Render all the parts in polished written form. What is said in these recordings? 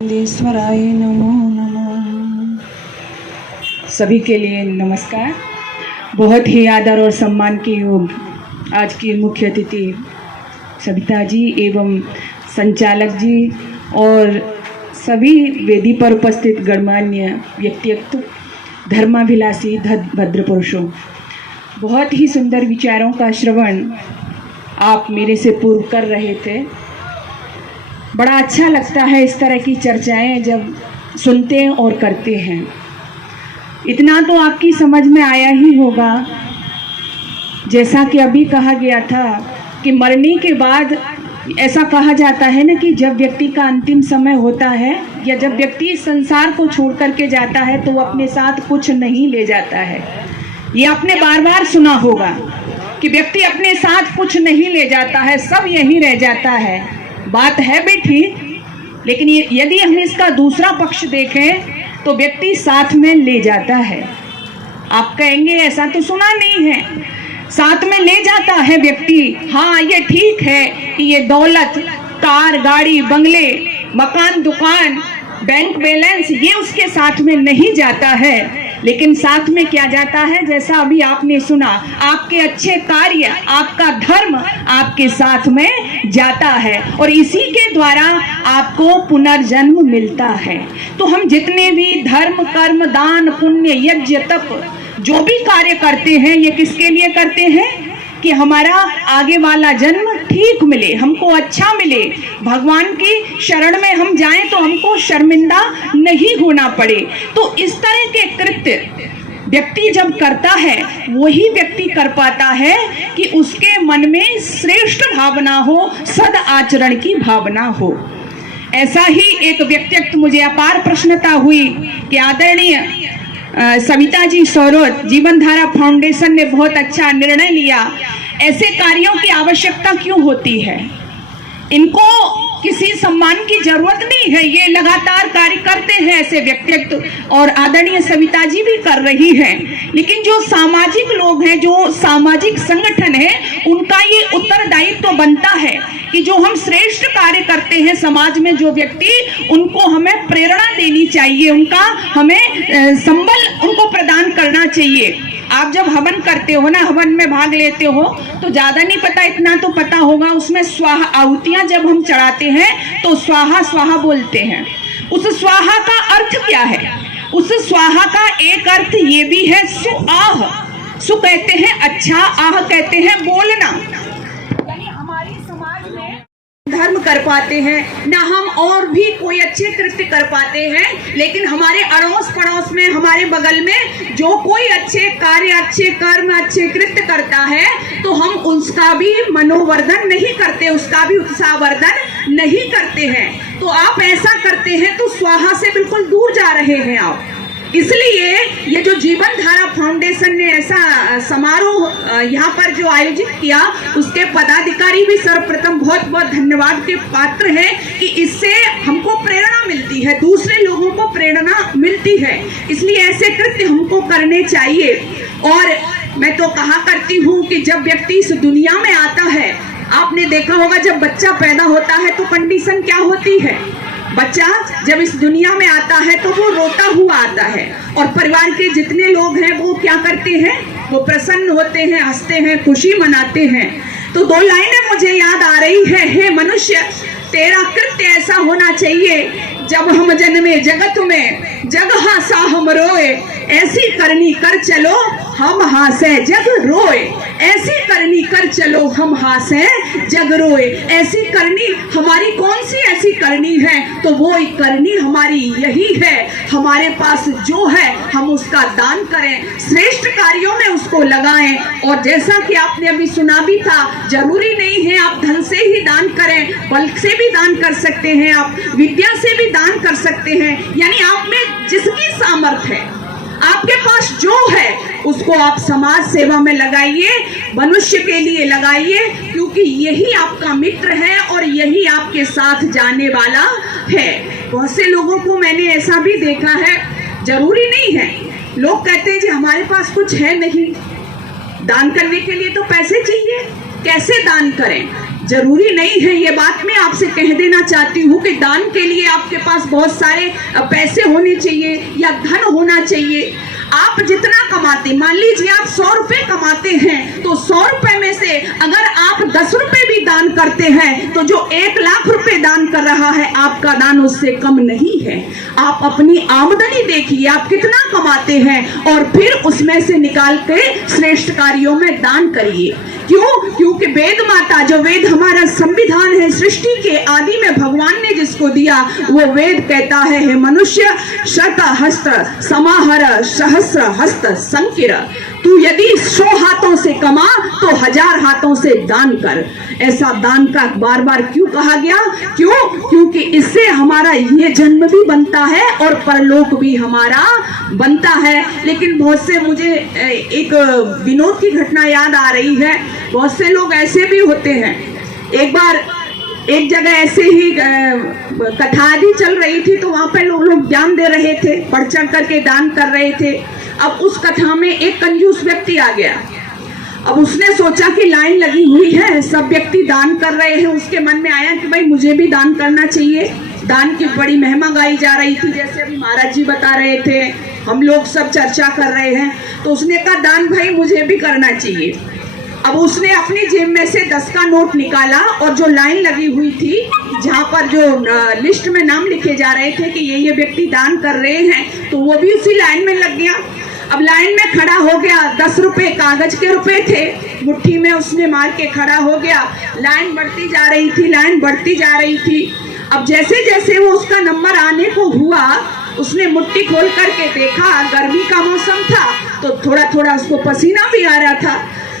ईश्वराय नमो नमः। सभी के लिए नमस्कार। बहुत ही आदर और सम्मान के योग आज की मुख्य अतिथि सविता जी एवं संचालक जी और सभी वेदी पर उपस्थित गणमान्य व्यक्तित्व, धर्माभिलाषी भद्र पुरुषों, बहुत ही सुंदर विचारों का श्रवण आप मेरे से पूर्व कर रहे थे। बड़ा अच्छा लगता है इस तरह की चर्चाएं जब सुनते हैं और करते हैं। इतना तो आपकी समझ में आया ही होगा, जैसा कि अभी कहा गया था कि मरने के बाद ऐसा कहा जाता है ना कि जब व्यक्ति का अंतिम समय होता है या जब व्यक्ति इस संसार को छोड़ करके जाता है तो वो अपने साथ कुछ नहीं ले जाता है। ये आपने बार बार सुना होगा कि व्यक्ति अपने साथ कुछ नहीं ले जाता है, सब यहीं रह जाता है। बात है भी ठीक, लेकिन यदि हम इसका दूसरा पक्ष देखें तो व्यक्ति साथ में ले जाता है। आप कहेंगे ऐसा तो सुना नहीं है, साथ में ले जाता है व्यक्ति। हाँ, ये ठीक है कि ये दौलत, कार, गाड़ी, बंगले, मकान, दुकान, बैंक बैलेंस ये उसके साथ में नहीं जाता है, लेकिन साथ में क्या जाता है, जैसा अभी आपने सुना, आपके अच्छे कार्य, आपका धर्म आपके साथ में जाता है और इसी के द्वारा आपको पुनर्जन्म मिलता है। तो हम जितने भी धर्म, कर्म, दान, पुण्य, यज्ञ, तप जो भी कार्य करते हैं, ये किसके लिए करते हैं कि हमारा आगे वाला जन्म ठीक मिले, हमको अच्छा मिले, भगवान की शरण में हम जाएं तो हमको शर्मिंदा नहीं होना पड़े। तो इस तरह के कृत्य व्यक्ति जब करता है वही व्यक्ति कर पाता है कि उसके मन में श्रेष्ठ भावना हो, सद आचरण की भावना हो। ऐसा ही एक व्यक्तित्व मुझे अपार प्रसन्नता हुई कि आदरणीय सविता जी सौरत जीवन धारा फाउंडेशन ने बहुत अच्छा निर्णय लिया। ऐसे कार्यों की आवश्यकता क्यों होती है? इनको किसी सम्मान की जरूरत नहीं है, ये लगातार कार्य करते हैं ऐसे व्यक्तित्व और आदरणीय सविता जी भी कर रही हैं। लेकिन जो सामाजिक लोग हैं, जो सामाजिक संगठन है, उनका ये उत्तरदायित्व तो बनता है कि जो हम श्रेष्ठ कार्य करते हैं समाज में जो व्यक्ति, उनको हमें प्रेरणा देनी चाहिए, उनका हमें संबल उनको प्रदान करना चाहिए। आप जब हवन करते हो ना, हवन में भाग लेते हो तो ज्यादा नहीं पता, इतना तो पता होगा, उसमें स्वाहा आहुतियां जब हम चढ़ाते हैं तो स्वाहा स्वाहा बोलते हैं। उस स्वाहा का अर्थ क्या है? उस स्वाहा का एक अर्थ ये भी है सुआह। सु कहते हैं अच्छा, आह कहते हैं बोलना। यानी हमारी समाज में धर्म कर पाते हैं ना, हम और भी कोई अच्छे कृत्य कर पाते हैं, लेकिन हमारे अड़ोस पड़ोस में, हमारे बगल में जो कोई अच्छे कार्य, अच्छे कर्म, अच्छे कृत्य करता है तो हम उसका भी मनोवर्धन नहीं करते, उसका भी उत्साहवर्धन नहीं करते हैं। तो आप ऐसा करते हैं तो स्वाहा से बिल्कुल दूर जा रहे हैं आप। इसलिए ये जो जीवन धारा फाउंडेशन ने ऐसा समारोह यहाँ पर जो आयोजित किया, उसके पदाधिकारी भी सर्वप्रथम बहुत बहुत धन्यवाद के पात्र हैं कि इससे हमको प्रेरणा मिलती है, दूसरे लोगों को प्रेरणा मिलती है। इसलिए ऐसे कृत्य हमको करने चाहिए। और मैं तो कहा करती हूँ कि जब व्यक्ति इस दुनिया में आता है, आपने देखा होगा जब बच्चा पैदा होता है तो कंडीशन क्या होती है? बच्चा जब इस दुनिया में आता है तो वो रोता हुआ आता है और परिवार के जितने लोग हैं वो क्या करते हैं? वो प्रसन्न होते हैं, हंसते हैं, खुशी मनाते हैं। तो दो लाइनें मुझे याद आ रही है। हे मनुष्य, तेरा कृत्य ऐसा होना चाहिए, जब हम जन्मे जगत में जग हासा हम रोए, ऐसी करनी कर चलो हम हासे जग रोए। ऐसी करनी कर चलो हम हासे जग रोए। ऐसी करनी हमारी कौन सी ऐसी करनी है? तो वो करनी हमारी यही है, हमारे पास जो है हम उसका दान करें, श्रेष्ठ कार्यों में उसको लगाएं। और जैसा कि आपने अभी सुना भी था, जरूरी नहीं है आप धन से ही दान करें, बल से भी दान कर सकते हैं, आप विद्या से भी दान कर सकते हैं। यानी आप में जिसकी सामर्थ्य है, आपके पास जो है, उसको आप समाज सेवा में लगाइए, मनुष्य के लिए लगाइए, क्योंकि यही आपका मित्र है और यही आपके साथ जाने वाला है। बहुत से लोगों को मैंने ऐसा भी देखा है, जरूरी नहीं है, लोग कहते हैं जी हमारे पास कुछ है नहीं, दान करने के लिए तो पैसे चाहिए, कैसे दान करें? जरूरी नहीं है, ये बात मैं आपसे कह देना चाहती हूँ कि दान के लिए आपके पास बहुत सारे पैसे होने चाहिए या धन होना चाहिए। आप जितना कमाते, मान लीजिए आप 100 रुपए कमाते हैं, तो 100 रुपए में से अगर आप 10 रुपए भी दान करते हैं तो जो 1 लाख रुपए दान कर रहा है, आपका दान उससे कम नहीं है। आप अपनी आमदनी देखिए, आप कितना कमाते हैं और फिर उसमें से निकाल के श्रेष्ठ कार्यों में दान करिए। क्यों? क्योंकि वेद माता, जो वेद हमारा संविधान है, सृष्टि के आदि में भगवान ने जिसको दिया, वो वेद कहता है, हे मनुष्य, शत हस्त समाहर सहस्र हस्त संकिर। तू यदि 100 हाथों से कमा तो 1000 हाथों से दान कर। ऐसा दान का बार बार क्यों कहा गया? क्यों? क्योंकि इससे हमारा ये जन्म भी बनता है और परलोक भी हमारा बनता है। लेकिन बहुत से, मुझे एक विनोद की घटना याद आ रही है। बहुत से लोग ऐसे भी होते हैं। एक बार एक जगह ऐसे ही कथा आदि चल रही थी, तो वहां पे लोग ज्ञान दे रहे थे, बढ़ चढ़ करके दान कर रहे थे। अब उस कथा में एक कंजूस व्यक्ति आ गया। अब उसने सोचा कि लाइन लगी हुई है, सब व्यक्ति दान कर रहे हैं, उसके मन में आया कि भाई मुझे भी दान करना चाहिए। दान की बड़ी महिमा गाई जा रही थी, जैसे अभी महाराज जी बता रहे थे, हम लोग सब चर्चा कर रहे हैं। तो उसने कहा दान भाई मुझे भी करना चाहिए। अब उसने अपनी जेब में से 10 का नोट निकाला और जो लाइन लगी हुई थी, जहाँ पर जो लिस्ट में नाम लिखे जा रहे थे कि ये व्यक्ति दान कर रहे हैं, तो वो भी उसी लाइन में लग गया। अब लाइन में खड़ा हो गया, 10 रुपए कागज के रुपए थे, मुट्ठी में उसने मार के खड़ा हो गया। लाइन बढ़ती जा रही थी, लाइन बढ़ती जा रही थी। अब जैसे जैसे वो उसका नंबर आने को हुआ, उसने मुट्ठी खोल करके देखा, गर्मी का मौसम था तो थोड़ा थोड़ा उसको पसीना भी आ रहा था।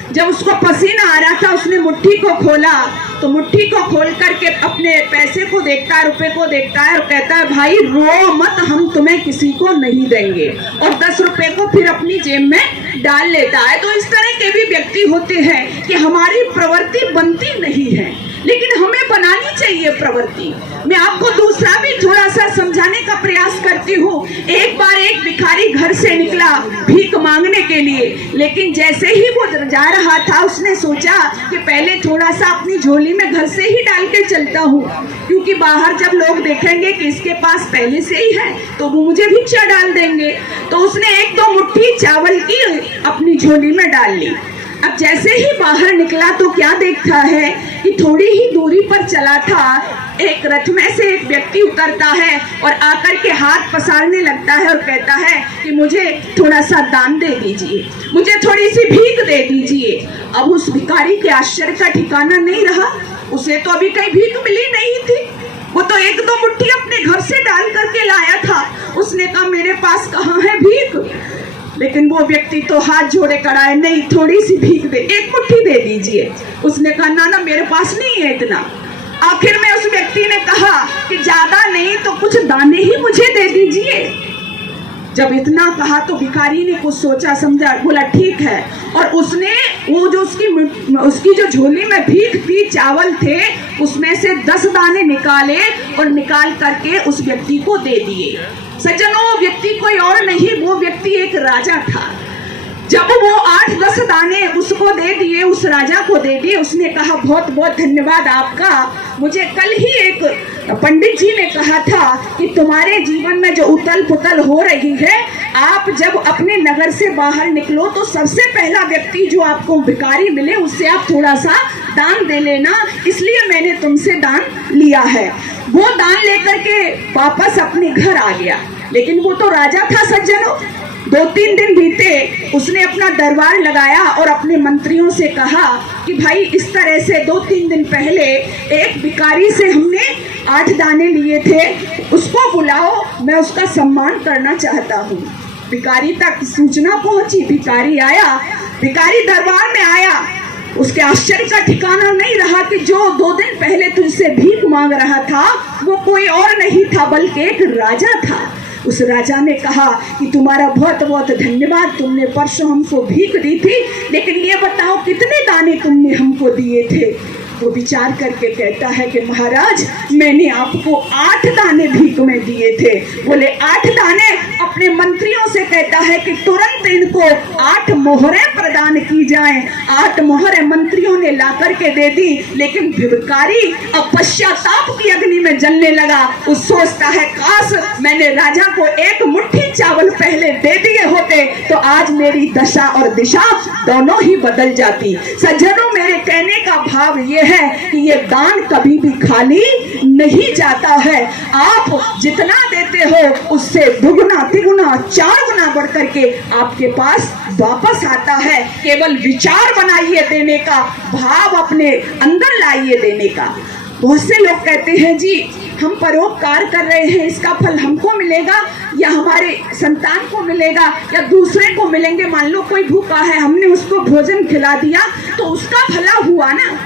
जब उसको पसीना आ रहा था, उसने मुट्ठी को खोला, तो मुट्ठी को खोल करके अपने पैसे को देखता है, रुपए को देखता है और कहता है, भाई रो मत, हम तुम्हें किसी को नहीं देंगे, और 10 रुपए को फिर अपनी जेब में डाल लेता है। तो इस तरह के भी व्यक्ति होते हैं कि हमारी प्रवृत्ति बनती नहीं है, लेकिन हमें बनानी चाहिए प्रवृत्ति। मैं आपको दूसरा भी थोड़ा सा समझाने का प्रयास करती हूँ। एक बार एक भिखारी घर से निकला भीख मांगने के लिए, लेकिन जैसे ही वो जा रहा था, उसने सोचा कि पहले थोड़ा सा अपनी झोली में घर से ही डाल के चलता हूँ, क्योंकि बाहर जब लोग देखेंगे कि इसके पास पहले से ही है तो वो मुझे भिक्षा डाल देंगे। तो उसने 1-2 मुट्ठी चावल की अपनी झोली में डाल ली। अब जैसे ही बाहर निकला तो क्या देखता है कि थोड़ी ही दूरी पर चला था, एक रथ में से एक व्यक्ति उतरता है और आकर के हाथ पसारने लगता है और कहता है कि मुझे थोड़ा सा दान दे दीजिए, मुझे थोड़ी सी भीख दे दीजिए। अब उस भिखारी के आश्चर्य का ठिकाना नहीं रहा, उसे तो अभी कहीं भीख मिली नहीं थी, वो तो 1-2 मुट्ठी अपने घर से डाल करके लाया था। उसने कहा मेरे पास कहाँ है भीख, लेकिन वो व्यक्ति तो हाथ जोड़े खड़ा है, नहीं थोड़ी सी भीख दे, 1 मुट्ठी दे दीजिए। उसने कहा ना मेरे पास नहीं है इतना। आखिर में उस व्यक्ति ने कहा कि ज्यादा नहीं तो कुछ दाने ही मुझे दे दीजिए। जब इतना कहा तो भिखारी ने कुछ सोचा समझा, बोला ठीक है, और उसने वो जो उसकी जो झोली में भीख थी, चावल थे, उसमें से 10 दाने निकाले और निकाल करके उस व्यक्ति को दे दिए। सज्जनों, वो व्यक्ति कोई और नहीं, वो व्यक्ति एक राजा था। जब वो 8-10 दाने उसको दे दिए, उस राजा को दे दिए, उसने कहा बहुत बहुत धन्यवाद आपका, मुझे कल ही एक पंडित जी ने कहा था कि तुम्हारे जीवन में जो उथल पुथल हो रही है, आप जब अपने नगर से बाहर निकलो तो सबसे पहला व्यक्ति जो आपको भिखारी मिले उससे आप थोड़ा सा दान दे लेना, इसलिए मैंने तुमसे दान लिया है। वो दान लेकर के वापस अपने घर आ गया, लेकिन वो तो राजा था सज्जनों। 2-3 दिन बीते, उसने अपना दरबार लगाया और अपने मंत्रियों से कहा कि भाई इस तरह से 2-3 दिन पहले एक भिखारी से हमने 8 दाने लिए थे, उसको बुलाओ, मैं उसका सम्मान करना चाहता हूँ। भिखारी तक सूचना पहुंची, भिखारी आया, भिखारी दरबार में आया। उसके आश्चर्य का ठिकाना नहीं रहा कि जो 2 दिन पहले तुझसे भीख मांग रहा था वो कोई और नहीं था बल्कि एक राजा था। उस राजा ने कहा कि तुम्हारा बहुत बहुत धन्यवाद, तुमने परसों हमको भीख दी थी, लेकिन ये बताओ कितने दाने तुमने हमको दिए थे। वो विचार करके कहता है कि महाराज मैंने आपको 8 दाने भीख में दिए थे। बोले 8 दाने? अपने मंत्रियों से कहता है कि तुरंत इनको 8 मोहरें प्रदान की जाएं। 8 मोहरें मंत्रियों ने ला करके दे दी, लेकिन भिखारी अब पश्चाताप की अग्नि में जलने लगा। वो सोचता है काश मैंने राजा को एक मुट्ठी चावल पहले दे दिए होते तो आज मेरी दशा और दिशा दोनों ही बदल जाती। सज्जनों, मेरे कहने का भाव ये है कि ये दान कभी भी खाली नहीं जाता है। आप जितना देते हो उससे दुगुना तिगुना 4 गुना बढ़ करके आपके पास वापस आता है। केवल विचार बनाइए देने का, भाव अपने अंदर लाइए देने का। बहुत से लोग कहते हैं जी हम परोपकार कर रहे हैं, इसका फल हमको मिलेगा या हमारे संतान को मिलेगा या दूसरे को मिलेंगे। मान लो कोई भूखा है, हमने उसको भोजन खिला दिया तो उसका भला हुआ ना।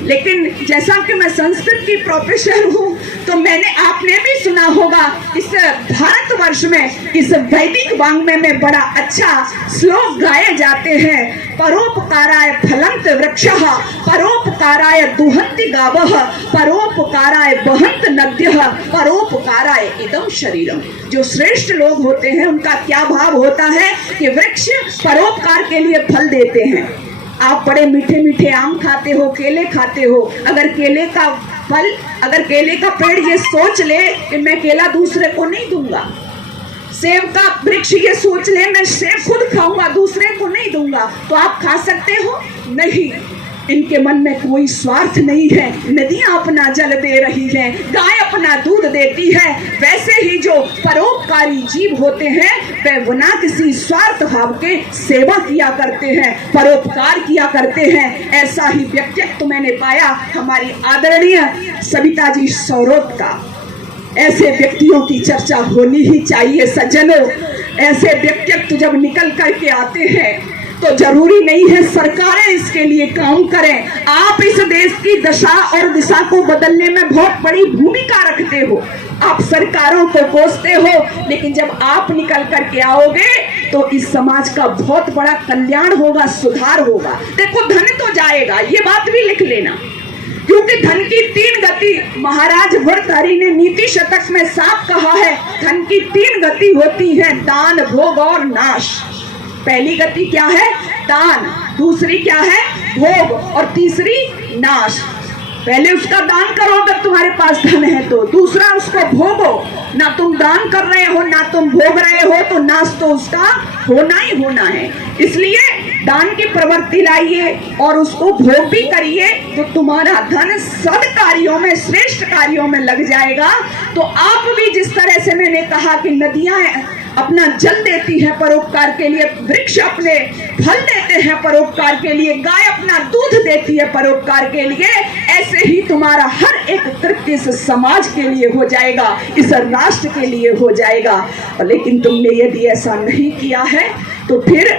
लेकिन जैसा कि मैं संस्कृत की प्रोफेसर हूँ तो आपने भी सुना होगा इस भारतवर्ष में इस वैदिक वाङ्मय में बड़ा अच्छा श्लोक गाए जाते हैं। परोपकाराय फलंत वृक्षः, परोपकाराय दुहन्ति गावः, परोपकाराय बहन्त नद्यः, परोपकाराय इदं शरीरम। जो श्रेष्ठ लोग होते हैं उनका क्या भाव होता है कि वृक्ष परोपकार के लिए फल देते हैं। आप बड़े मीठे मीठे आम खाते हो, केले खाते हो, अगर केले का पेड़ ये सोच ले कि मैं केला दूसरे को नहीं दूंगा, सेब का वृक्ष ये सोच ले मैं सेब खुद खाऊंगा दूसरे को नहीं दूंगा, तो आप खा सकते हो? नहीं। इनके मन में कोई स्वार्थ नहीं है। नदियां अपना जल दे रही हैं, गाय अपना दूध देती है। वैसे ही जो परोपकारी जीव होते हैं वे बिना किसी स्वार्थ भाव के सेवा किया करते हैं, परोपकार किया करते हैं। ऐसा ही व्यक्तित्व मैंने पाया हमारी आदरणीय सविता जी सौरोद का। ऐसे व्यक्तियों की चर्चा होनी ही चाहिए सज्जनों। ऐसे व्यक्तित्व जब निकल करके आते हैं तो जरूरी नहीं है सरकारें इसके लिए काम करें। आप इस देश की दशा और दिशा को बदलने में बहुत बड़ी भूमिका रखते हो। आप सरकारों को कोसते हो, लेकिन जब आप निकल करके आओगे तो इस समाज का बहुत बड़ा कल्याण होगा, सुधार होगा। देखो धन तो जाएगा, ये बात भी लिख लेना, क्योंकि धन की 3 गति महाराज भर्तृहरि ने नीति शतक में साफ कहा है। धन की 3 गति होती है, दान, भोग और नाश। पहली गति क्या है? दान। दूसरी क्या है? भोग। और तीसरी नाश। पहले उसका दान करो अगर तुम्हारे पास धन है तो, दूसरा उसको भोगो। ना तुम दान कर रहे हो ना तुम भोग रहे हो तो नाश तो उसका होना ही होना है। इसलिए दान की प्रवृत्ति लाइए और उसको भोग भी करिए तो तुम्हारा धन सद कार्यों में, श्रेष्ठ कार्यों में लग जाएगा। तो आप भी जिस तरह से मैंने कहा कि नदियां अपना जल देती है परोपकार के लिए, वृक्ष अपने फल देते हैं परोपकार के लिए, गाय अपना दूध देती है परोपकार के लिए, ऐसे ही तुम्हारा हर एक कृत्य इस समाज के लिए हो जाएगा, इस राष्ट्र के लिए हो जाएगा। लेकिन तुमने यदि ऐसा नहीं किया है तो फिर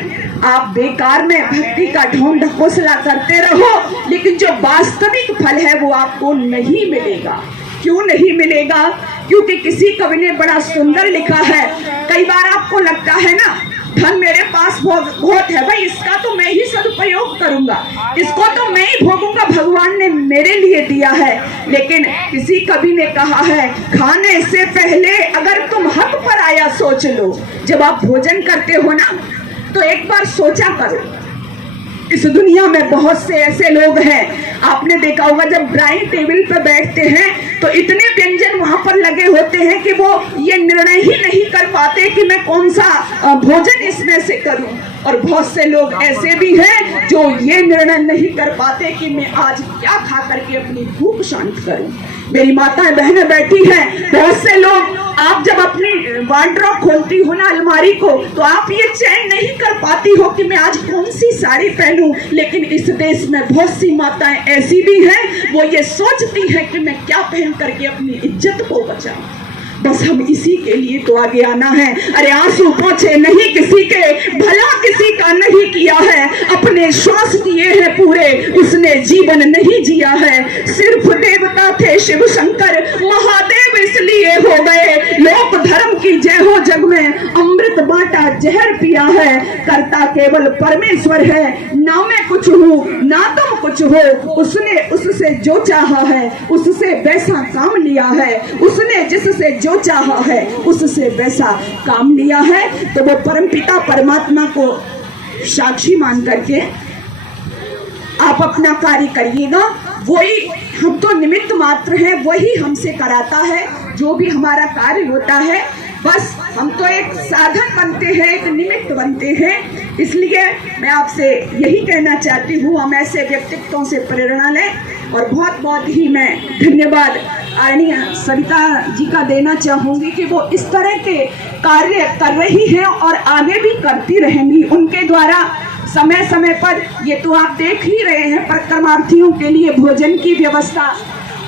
आप बेकार में भक्ति का ढोंग ढकोसला करते रहो, लेकिन जो वास्तविक फल है वो आपको नहीं मिलेगा। क्यों नहीं मिलेगा? क्योंकि किसी कवि ने बड़ा सुंदर लिखा है। कई बार आपको लगता है ना धन मेरे पास बहुत है, भाई इसका तो मैं ही सदुपयोग करूंगा, इसको तो मैं ही भोगूंगा, भगवान ने मेरे लिए दिया है। लेकिन किसी कवि ने कहा है, खाने से पहले अगर तुम हक पर आया सोच लो। जब आप भोजन करते हो ना तो एक बार सोचा करो, इस दुनिया में बहुत से ऐसे लोग हैं, आपने देखा होगा जब डाइनिंग टेबल पर बैठते हैं तो इतने व्यंजन वहां पर लगे होते हैं कि वो ये निर्णय ही नहीं कर पाते कि मैं कौन सा भोजन इसमें से करूं। और बहुत से लोग ऐसे भी हैं जो ये निर्णय नहीं कर पाते कि मैं आज क्या खा करके अपनी भूख शांत करूं। मेरी माताएं बहनें बैठी हैं, बहुत से लोग, आप जब अपनी वार्डरोब खोलती हो ना अलमारी को तो आप ये चयन नहीं कर पाती हो कि मैं आज कौन सी साड़ी पहनूं। लेकिन इस देश में बहुत सी माताएं ऐसी भी हैं, वो ये सोचती हैं कि मैं क्या पहन करके अपनी इज्जत को बचाऊं। बस हम इसी के लिए तो आगे आना है। अरे आंसू पोंछे नहीं किसी के, भला किसी का नहीं किया है, अपने श्वास दिए हैं पूरे, उसने जीवन नहीं जिया है। सिर्फ देवता थे शिव शंकर, महादेव इसलिए हो गए, लोक धर्म की जय हो जग में, अमृत बांटा जहर पिया है, करता केवल परमेश्वर है। ना मैं कुछ हूँ ना तुम कुछ हो, उसने उससे जो चाहा है उससे वैसा काम लिया है, उसने जिससे जो चाहा है उससे वैसा काम लिया है। तो वो परमपिता परमात्मा को साक्षी मान करके आप अपना कार्य करिएगा। वही, हम तो निमित्त मात्र हैं, वही हमसे कराता है जो भी हमारा कार्य होता है। बस हम तो एक साधन बनते हैं, एक निमित्त बनते हैं। इसलिए मैं आपसे यही कहना चाहती हूँ, हम ऐसे व्यक्तित्वों से प्रेरणा लें। और बहुत बहुत ही मैं धन्यवाद आदरणीय सविता जी का देना चाहूँगी कि वो इस तरह के कार्य कर रही हैं और आगे भी करती रहेंगी। उनके द्वारा समय समय पर, ये तो आप देख ही रहे हैं, परिक्रमार्थियों के लिए भोजन की व्यवस्था।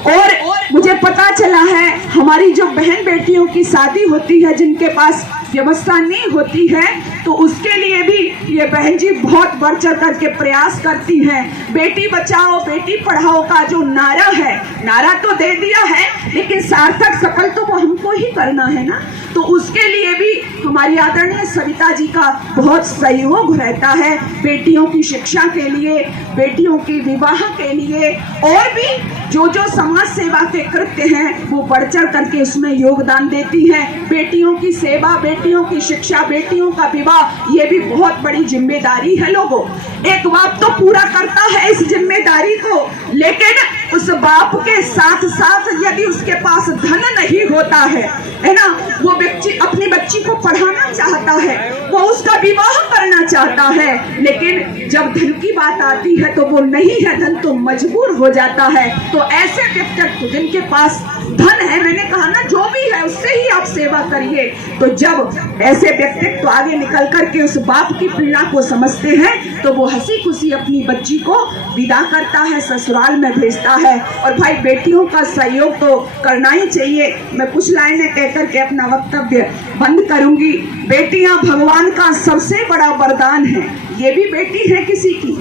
और मुझे पता चला है हमारी जो बहन बेटियों की शादी होती है जिनके पास व्यवस्था नहीं होती है, तो उसके लिए भी ये बहन जी बहुत बढ़ चढ़ करके प्रयास करती हैं। बेटी बचाओ बेटी पढ़ाओ का जो नारा है, नारा तो दे दिया है, लेकिन सार्थक सफल तो वो हमको ही करना है ना। तो उसके लिए भी हमारी आदरणीय सविता जी का बहुत सहयोग रहता है। बेटियों की शिक्षा के लिए, बेटियों के विवाह के लिए, और भी जो जो समाज सेवा के कृत्य हैं वो बढ़ चढ़ करके उसमें योगदान देती हैं। बेटियों की सेवा, बेटियों की शिक्षा, बेटियों का विवाह, ये भी बहुत बड़ी जिम्मेदारी है। लोगों, एक बाप तो पूरा करता है इस जिम्मेदारी को, लेकिन उस बाप के साथ साथ यदि उसके पास धन नहीं होता है ना, वो बच्ची अपनी बच्ची को पढ़ाना चाहता है, वो उसका विवाह करना चाहता है, लेकिन जब धन की बात आती है तो वो नहीं है, धन तो मजबूर हो जाता है। तो ऐसे व्यक्तित्व जिनके पास धन है, मैंने कहा ना, जो भी है उससे ही आप सेवा करिए। तो जब ऐसे व्यक्तित्व आगे निकल करके उस बाप की पीड़ा को समझते हैं तो वो हंसी खुशी अपनी बच्ची को विदा करता है, ससुराल में भेजता है। और भाई, बेटियों का सहयोग तो करना ही चाहिए। मैं कुछ लाइनें कहकर के अपना वक्तव्य बंद करूंगी। बेटियां भगवान का सबसे बड़ा वरदान है। ये भी बेटी है किसी की।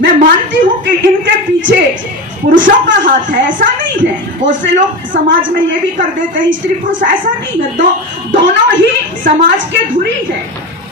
मैं मानती हूँ कि इनके पीछे पुरुषों का हाथ है, ऐसा नहीं है। बहुत से लोग समाज में ये भी कर देते हैं स्त्री पुरुष, ऐसा नहीं है। दोनों ही समाज के धुरी है।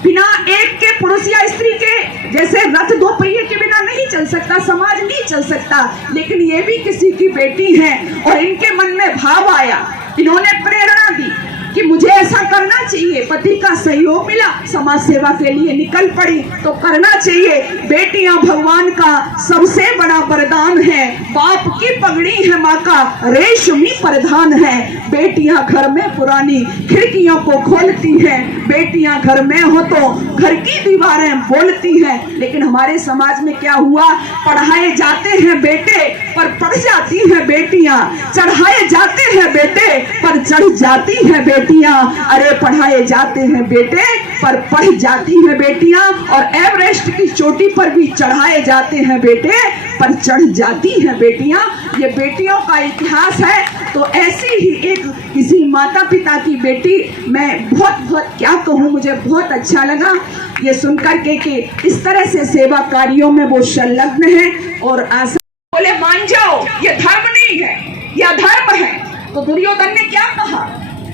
बिना एक के, पुरुष या स्त्री के, जैसे रथ दो पहिए के बिना नहीं चल सकता, समाज नहीं चल सकता, लेकिन ये भी किसी की बेटी है। और इनके मन में भाव आया, इन्होंने प्रेरणा दी कि मुझे ऐसा करना चाहिए। पति का सहयोग मिला, समाज सेवा के लिए निकल पड़ी, तो करना चाहिए। बेटियां भगवान का सबसे बड़ा वरदान है। बाप की पगड़ी है माँ का रेशमी परिधान है। बेटियां घर में पुरानी खिड़कियों को खोलती हैं। बेटियां घर में हो तो घर की दीवारें बोलती हैं। लेकिन हमारे समाज में क्या हुआ, पढ़ाए जाते हैं बेटे पर पढ़ जाती हैं बेटियां, चढ़ाए जाते हैं बेटे पर चढ़ जाती हैं बेटियां। अरे, पढ़ाए जाते हैं बेटे पर पढ़ जाती हैं बेटियां, और एवरेस्ट की चोटी पर भी चढ़ाए जाते हैं बेटे पर चढ़ जाती हैं बेटियां। ये बेटियों का इतिहास है। तो ऐसी ही एक किसी माता पिता की बेटी, मैं बहुत क्या कहूँ, मुझे बहुत अच्छा लगा ये सुनकर के कि इस तरह से सेवा कार्यों में वो संलग्न है। और आशा बोले मान जाओ, ये धर्म नहीं है, ये अधर्म है। तो दुर्योधन ने क्या कहा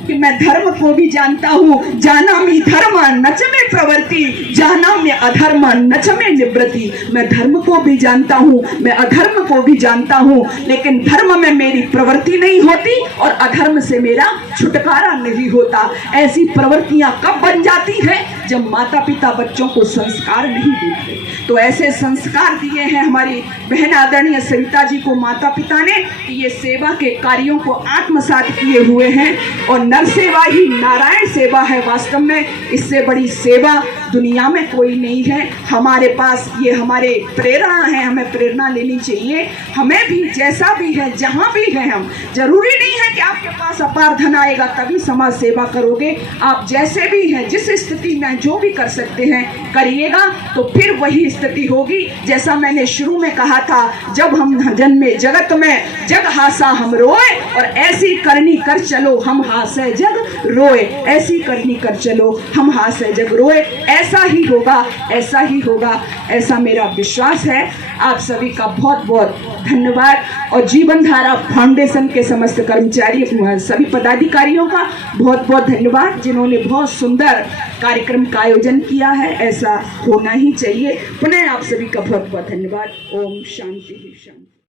कि मैं धर्म को भी जानता हूँ, जाना मी धर्म नच में प्रवृत्ति, जाना मैं अधर्म नच में निवृत्ति। मैं धर्म को भी जानता हूँ, मैं अधर्म को भी जानता हूँ, लेकिन धर्म में मेरी प्रवृत्ति नहीं होती और अधर्म से मेरा छुटकारा नहीं होता। ऐसी प्रवृत्तियां कब बन जाती है, जब माता पिता बच्चों को संस्कार नहीं देते। तो ऐसे संस्कार दिए हैं हमारी बहन आदरणीय सविता जी को माता पिता ने, कि ये सेवा के कार्यों को आत्मसात किए हुए हैं। और नर सेवा ही नारायण सेवा है। वास्तव में इससे बड़ी सेवा दुनिया में कोई नहीं है। हमारे पास ये हमारे प्रेरणा है, हमें प्रेरणा लेनी चाहिए। हमें भी जैसा भी है, जहाँ भी है, हम, जरूरी नहीं है कि आपके पास अपार धन आएगा तभी समाज सेवा करोगे। आप जैसे भी हैं, जिस स्थिति में जो भी कर सकते हैं करिएगा, तो फिर वही स्थिति होगी। जैसा मैंने शुरू में कहा था, जब हम जन्मे जगत में जग हासा हम रोए, और ऐसी करनी कर चलो हम हासे जग रोए। ऐसी करनी कर चलो हम हासे जग रोए। ऐसा ही होगा, ऐसा ही होगा, ऐसा मेरा विश्वास है। आप सभी का बहुत बहुत धन्यवाद और जीवन धारा फाउंडेशन के समस्त कर्मचारी, सभी पदाधिकारियों का बहुत बहुत धन्यवाद, जिन्होंने बहुत सुंदर कार्यक्रम का आयोजन किया है। ऐसा होना ही चाहिए। पुनः आप सभी का बहुत बहुत धन्यवाद। ओम शांति शांति।